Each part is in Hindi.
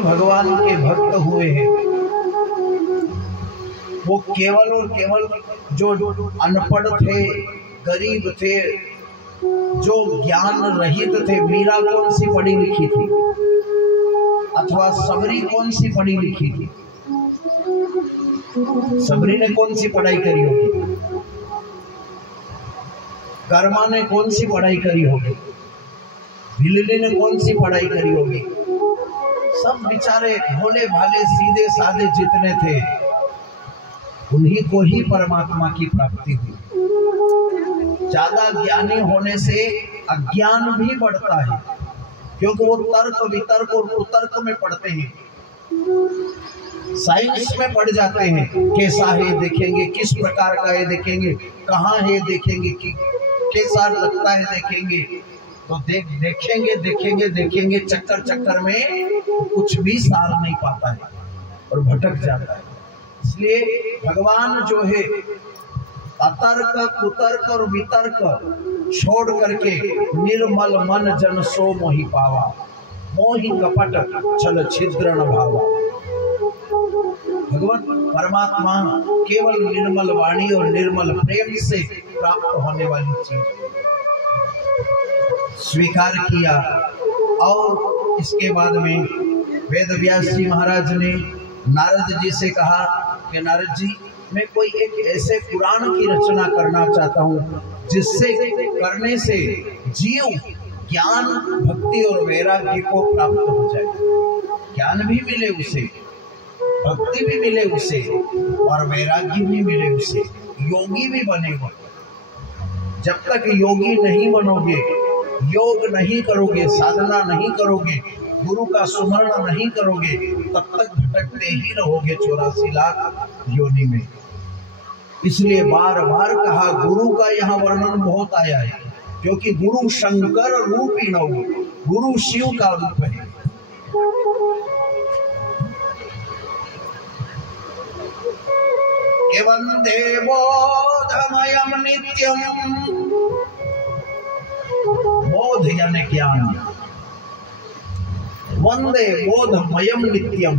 भगवान के भक्त हुए हैं वो केवल और केवल जो अनपढ़ थे, गरीब थे, जो ज्ञान रहित थे। मीरा कौन सी पढ़ी लिखी थी अथवा सबरी कौन सी पढ़ी लिखी थी? सबरी ने कौन सी पढ़ाई करी होगी? कर्मा ने कौन सी पढ़ाई करी होगी? भिल्ली ने कौन सी पढ़ाई करी होगी? सब बेचारे भोले भाले सीधे साधे जितने थे उन्हीं को ही परमात्मा की प्राप्ति हुई। ज्यादा ज्ञानी होने से अज्ञान भी बढ़ता है, क्योंकि वो तर्क वितर्क और कुतर्क में पढ़ते हैं, साइंस में पढ़ जाते हैं। कैसा है देखेंगे, किस प्रकार का है देखेंगे, कहाँ है देखेंगे, कि कैसा लगता है देखेंगे। तो देखेंगे चक्कर चक्कर में कुछ भी सार नहीं पाता है और भटक जाता है। इसलिए भगवान जो है अतर्क कुतर्क और वितर्क छोड़ करके निर्मल मन जन सो मोहि पावा, मोहि कपट छल छिद्र न भावा। भगवत परमात्मा केवल निर्मल वाणी और निर्मल प्रेम से प्राप्त होने वाली चीज स्वीकार किया। और इसके बाद में वेद व्यास जी महाराज ने नारद जी से कहा कि नारद जी, मैं कोई एक ऐसे पुराण की रचना करना चाहता हूँ जिससे करने से जीव ज्ञान भक्ति और वैराग्य को प्राप्त हो जाए। ज्ञान भी मिले उसे, भक्ति भी मिले उसे और वैराग्य भी मिले उसे, योगी भी बनेगा। जब तक योगी नहीं बनोगे, योग नहीं करोगे, साधना नहीं करोगे, गुरु का सुमरण नहीं करोगे, तब तक भटकते ही रहोगे 84 लाख योनि में। इसलिए बार बार कहा, गुरु का यहाँ वर्णन बहुत आया है, क्योंकि गुरु शंकर रूपी न हो, गुरु शिव का रूप है। के वंदे बोधमयम नित्यम, बोध यानी ज्ञान, वंदे बोधमयम नित्यम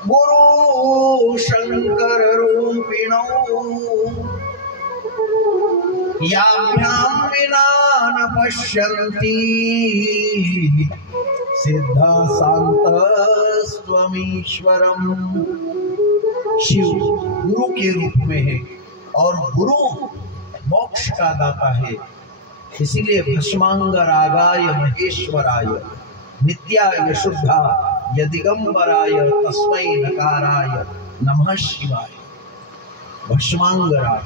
गुरु शंकर रूपिणो, याभ्याम विना न पश्यन्ति सिद्धा शांतस्त्वमीश्वरम्। शिव गुरु के रूप में है और गुरु मोक्ष का दाता है। इसीलिए भस्मांग रागाय महेश्वराय नित्याय शुद्धा यदिगंबराय तस्मै नकाराय नमः शिवाय। भस्मांग राग,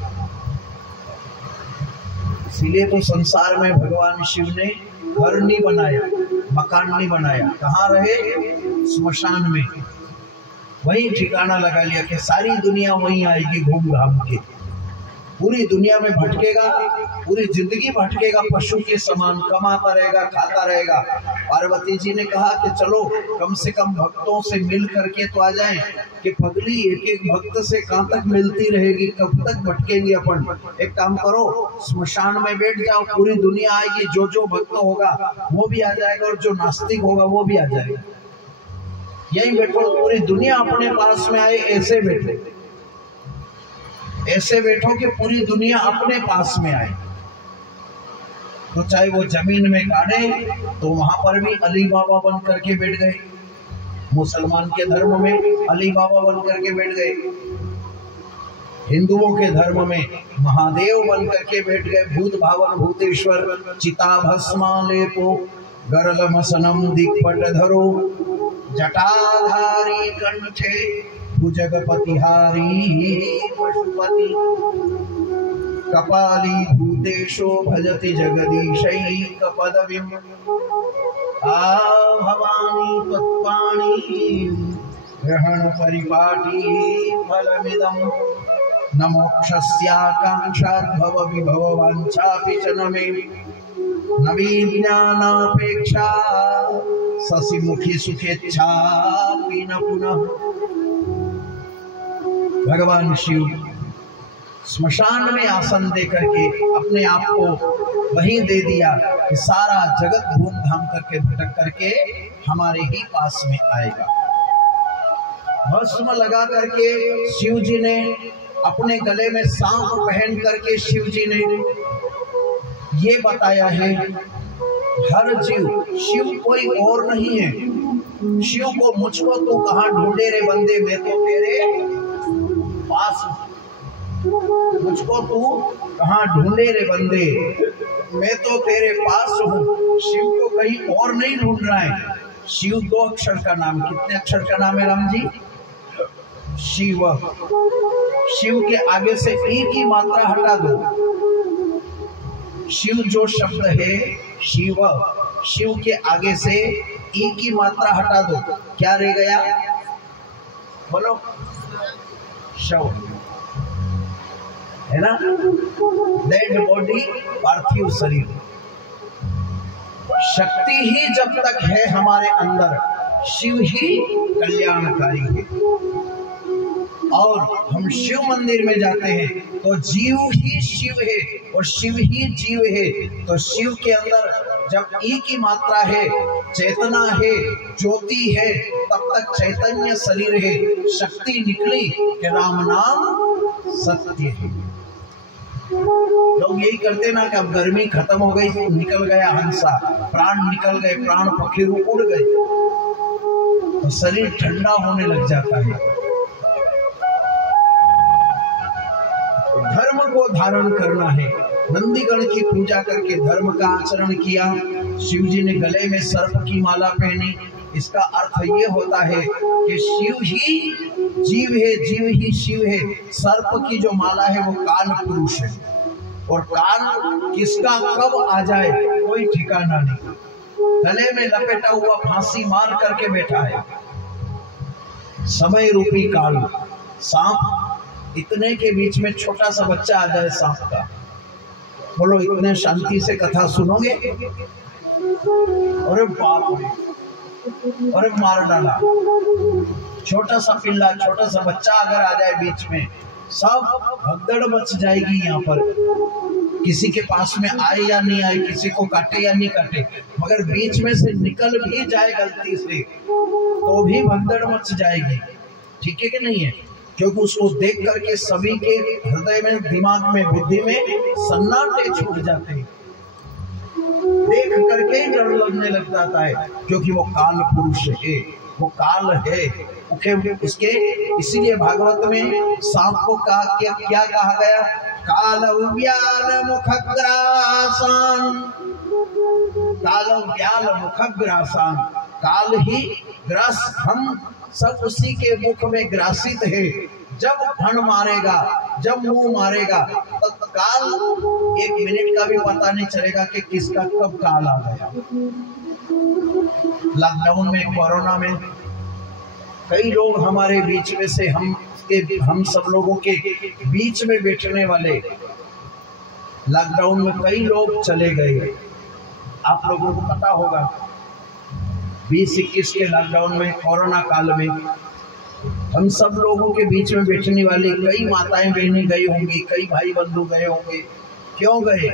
इसीलिए तो संसार में भगवान शिव ने घर नहीं बनाया, मकान नहीं बनाया। कहाँ रहे? स्मशान में। वही ठिकाना लगा लिया कि सारी दुनिया वहीं आएगी घूम घाम के। पूरी दुनिया में भटकेगा, पूरी जिंदगी भटकेगा, पशु के समान कमाता रहेगा, खाता रहेगा। पार्वती जी ने कहा कि चलो कम से कम भक्तों से मिल करके तो आ जाएं, कि पगली एक एक भक्त से कहाँ तक मिलती रहेगी, कब तक भटकेंगे अपन। एक काम करो, स्मशान में बैठ जाओ, पूरी दुनिया आएगी, जो जो भक्त होगा वो भी आ जाएगा और जो नास्तिक होगा वो भी आ जाएगा। यही बैठो, पूरी दुनिया अपने पास में आए, ऐसे बैठो, ऐसे बैठो कि पूरी दुनिया अपने पास में आए। तो चाहे वो जमीन में गाड़े तो वहां पर भी अली बाबा बन करके बैठ गए, मुसलमान के धर्म में अली बाबा बन करके बैठ गए, हिंदुओं के धर्म में महादेव बन करके बैठ गए। भूत भावन भूतेश्वर चिता भस्मा लेपो गरलमसनम दिक्पट धरो, जटाधारी कंठे भुजगपतिहारी पशुपति, कपाली भूतेशो भजति जगदीशैकपदवीं, आ भवानी तत्पाणी ग्रहण परिपाटी फलमिदं, न मोक्षस्याकांक्षाद्भव विभव वाञ्छापि च न मे, न विज्ञानापेक्षा शशिमुखी सुखेच्छा न पुनः। भगवान शिव स्मशान में आसन दे करके अपने आप को वहीं दे दिया कि सारा जगत घूम घाम करके भटक करके हमारे ही पास में आएगा। भस्म लगा करके शिव जी ने अपने गले में सांप पहन करके शिव जी ने ये बताया है, हर जीव, शिव कोई और नहीं है। शिव को मुझको तो कहाँ ढूंढे रे बंदे, मैं तो तेरे पास, मुझको तू कहाँ ढूंढे रे बंदे, मैं तो तेरे पास हूँ। शिव को कहीं और नहीं ढूंढ रहा है। शिव 2 अक्षर का नाम, कितने अक्षर का नाम है राम जी? शिव। शिव के आगे से ई की मात्रा हटा दो। शिव जो शब्द है शिव, शिव के आगे से ई की मात्रा हटा दो, क्या रह गया? बोलो, शव, है ना? डेड बॉडी, पार्थिव शरीर। शक्ति ही जब तक है हमारे अंदर, शिव ही कल्याणकारी है। और हम शिव मंदिर में जाते हैं तो जीव ही शिव है और शिव ही जीव है। तो शिव के अंदर जब ई की मात्रा है, चेतना है, ज्योति है, तब तक चैतन्य शरीर है। शक्ति निकली कि राम नाम सत्य है। लोग यही करते ना कि अब गर्मी खत्म हो गई, निकल गया हंसा, प्राण निकल गए, प्राण पखेरु उड़ गए, तो शरीर ठंडा होने लग जाता है। धर्म को धारण करना है। नंदीगण की पूजा करके धर्म का आचरण किया। शिव जी ने गले में सर्प की माला पहनी। इसका अर्थ ये होता है कि शिव ही जीव है, जीव ही शिव है। सर्प की जो माला है वो काल पुरुष है, और काल किसका कब आ जाए कोई ठिकाना नहीं। गले में लपेटा हुआ फांसी मार करके बैठा है समय रूपी काल। सांप, इतने के बीच में छोटा सा बच्चा आ जाए सांप का, बोलो इतने शांति से कथा सुनोगे? अरे बाप रे, अरे मार डाला। छोटा सा पिल्ला, छोटा सा बच्चा अगर आ जाए बीच में, सब भगदड़ मच जाएगी। यहाँ पर किसी के पास में आए या नहीं आए, किसी को काटे या नहीं काटे, मगर बीच में से निकल भी जाए गलती से तो भी भगदड़ मच जाएगी। ठीक है कि नहीं है? क्योंकि उसको देख करके सभी के हृदय में, दिमाग में, बुद्धि में सन्नाटे छूट जाते हैं। देख करके ही डर लगने लग जाता है, क्योंकि वो काल पुरुष है, वो काल है। उसके इसीलिए भागवत में सांप को क्या कहा गया? काल व्याल मुखग्रासान, काल व्याल मुखग्रासान। काल ही ग्रास, हम सब उसी के मुख में ग्रासित है। जब फण मारेगा, जब मुंह मारेगा, तब काल 1 मिनट का भी पता नहीं चलेगा कि किसका कब काल आ गया। लॉकडाउन में, कोरोना में कई लोग हमारे बीच में से, हम सब लोगों के बीच में बैठने वाले, लॉकडाउन में कई लोग चले गए। आप लोगों को पता होगा 2021 के लॉकडाउन में, कोरोना काल में हम सब लोगों के बीच में बैठने वाली कई माताएं बहनें गई होंगी, कई भाई बंधु गए होंगे। क्यों गए?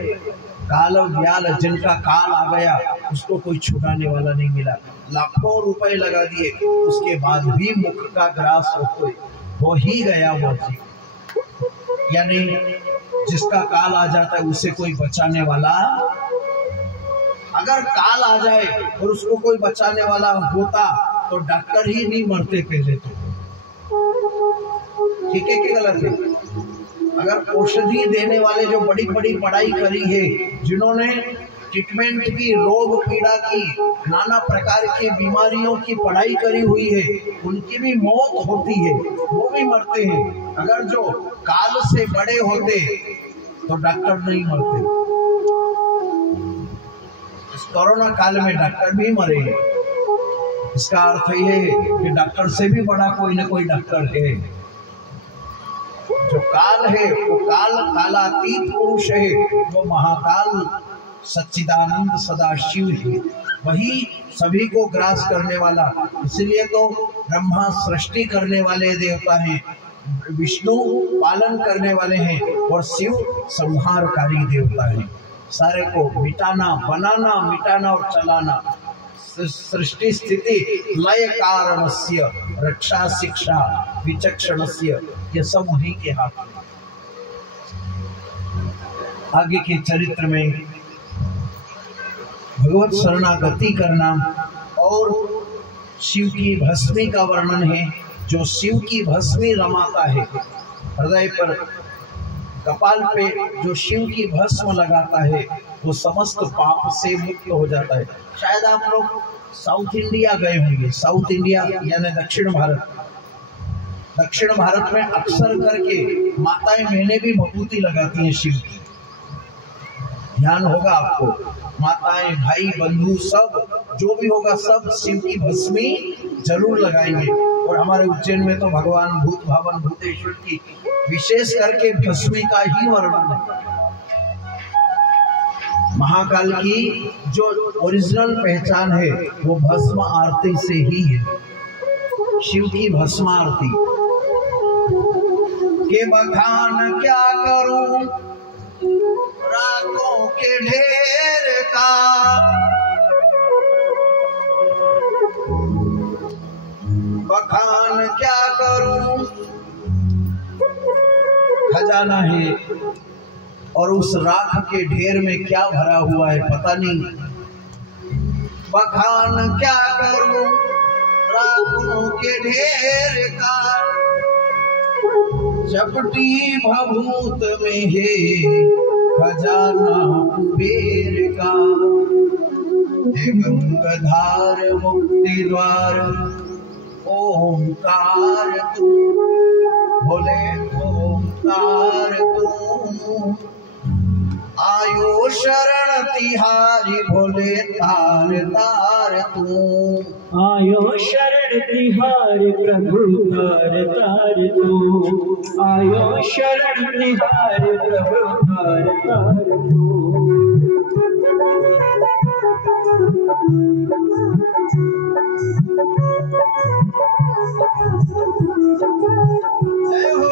काल व्याल, जिनका काल आ गया उसको कोई छुड़ाने वाला नहीं मिला। लाखों रुपए लगा दिए, उसके बाद भी मुख का ग्रास हो ही गया वो जी। यानी जिसका काल आ जाता है उसे कोई बचाने वाला, अगर काल आ जाए और उसको कोई बचाने वाला होता तो डॉक्टर ही नहीं मरते पहले तो। ठीक है कि गलत है? अगर औषधि देने वाले जो बड़ी बड़ी पढ़ाई करी है, जिन्होंने ट्रीटमेंट की, रोग पीड़ा की, नाना प्रकार की बीमारियों की पढ़ाई करी हुई है, उनकी भी मौत होती है, वो भी मरते हैं। अगर जो काल से बड़े होते तो डॉक्टर नहीं मरते। इस कोरोना काल में डॉक्टर भी मरे। इसका अर्थ ये है कि डॉक्टर से भी बड़ा कोई ना कोई डॉक्टर है। जो काल है वो कालातीत पुरुष है, वो महाकाल सच्चिदानंद सदाशिव है, वही सभी को ग्रास करने वाला। इसलिए तो ब्रह्मा सृष्टि करने वाले देवता हैं, विष्णु पालन करने वाले हैं, और शिव संहारकारी देवता है। सारे को मिटाना, बनाना, मिटाना और चलाना सृष्टि स्थिति लय कारणस्य रक्षा शिक्षा विचक्षणस्य, ये सब उन्हीं के हाथ में। आगे के चरित्र में भगवत शरणागति करना और शिव की भस्मी का वर्णन है। जो शिव की भस्मी रमाता है, हृदय पर कपाल पे जो शिव की भस्म लगाता है, वो समस्त पाप से मुक्त हो जाता है। शायद आप लोग साउथ इंडिया गए होंगे। साउथ इंडिया यानी दक्षिण भारत। दक्षिण भारत में अक्सर करके माताएं बहनें भी भभूति लगाती हैं शिव की। ध्यान होगा आपको, माताएं भाई बंधु सब जो भी होगा सब शिव की भस्मी जरूर लगाएंगे। और हमारे उज्जैन में तो भगवान भूत भावन भूतेश्वर की विशेष करके भस्मी का ही वर्णन है। महाकाल की जो ओरिजिनल पहचान है वो भस्म आरती से ही है। शिव की भस्म आरती के बखान क्या करूं रातों के ढेर का, बखान क्या करूं, खजाना है और उस राख के ढेर में क्या भरा हुआ है पता नहीं। बखान क्या करूं राखों के ढेर का, चपटी भभूत में है खजाना कुबेर का। गंगाधार मुक्ति द्वार ओंकार तू, बोले ओंकार तू। आयो शरण तिहारी, भोले तार तार तू। आयो शरण तिहारी प्रभु तार तार तू। आयो शरण तिहारी प्रभु तार तार तू। जय हो।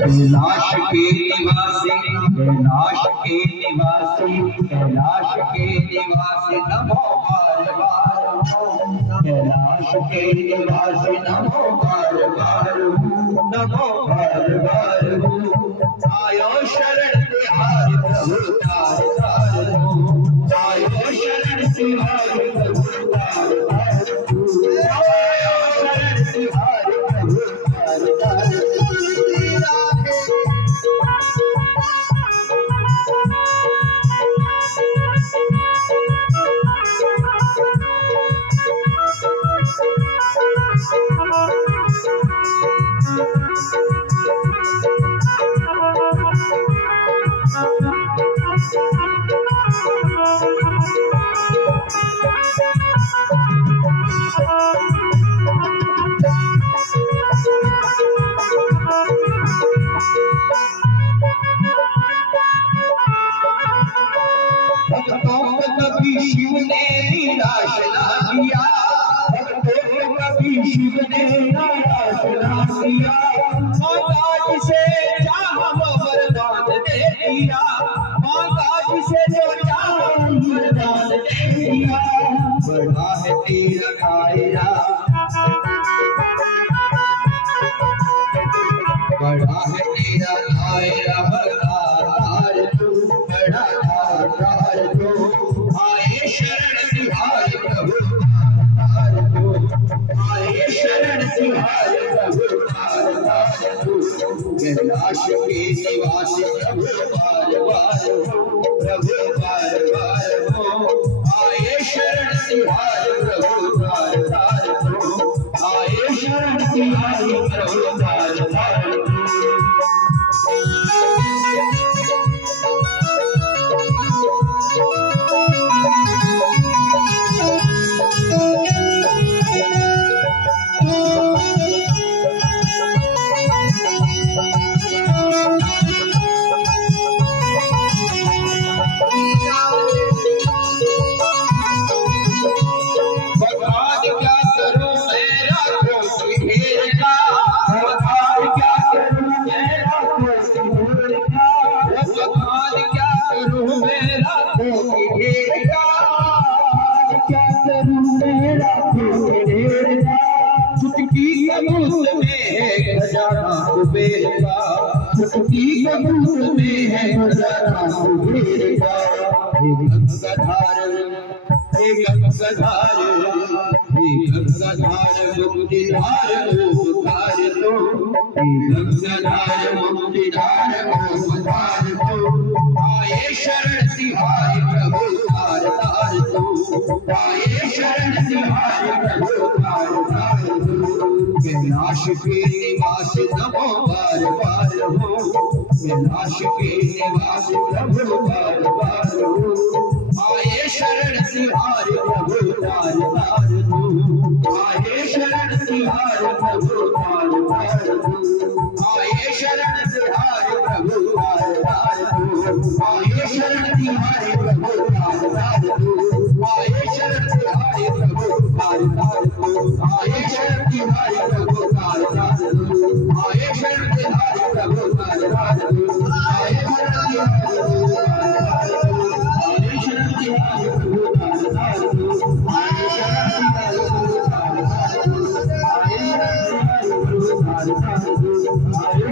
कैलाश के निवासी, कैलाश के निवासी, कैलाश के निवासी नमो बार बार। कैलाश के निवासी नमो बार बार, नमो बार बार। आयो शरण तिहारी प्रभु तार तार तू। आयो शरण तिहारी प्रभु तार तार तू। आयो शरण तिहारी प्रभु तार तार तू। कभी शिव ने निराश ना किया, कभी शिव ने निराश ना किया। माता जिसे चाहा वो वरदान दे दिया, माता जिसे जो चाहा वरदान दे दिया। बड़ा है तेरा कायरा, बड़ा है तेरा कायरा, बड़ा तार तू, बड़ा तार तिहारी प्रभु द्वार द्वार तो आए शरण तिहारी प्रभु द्वार द्वार चुटकी कबूत में है खजाना कुबेर का हे गंगाधार मुक्तिधार उपकार तो हे गंगाधार मुक्तिधार उपकार तो आए शरण तिहारी प्रभु द्वार द्वार तो आए शरण तिहारी प्रभु द्वार द्वार तो कैलाश के निवास नमो बार बार हो कैलाश के निवास प्रभु बार बार हो आए शरण तिहारी प्रभु द्वार द्वार हो आए शरण तिहारी प्रभु द्वार द्वार हो आए शरण तिहारी प्रभु द्वार द्वार हो आए शरण तिहारी प्रभु द्वार द्वार हो आए शरण तिहारी प्रभु द्वार द्वार हो आए शरण तिहारी प्रभु द्वार द्वार हो आए शरण तिहारी प्रभु द्वार द्वार हो आए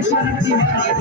शरण तिहारी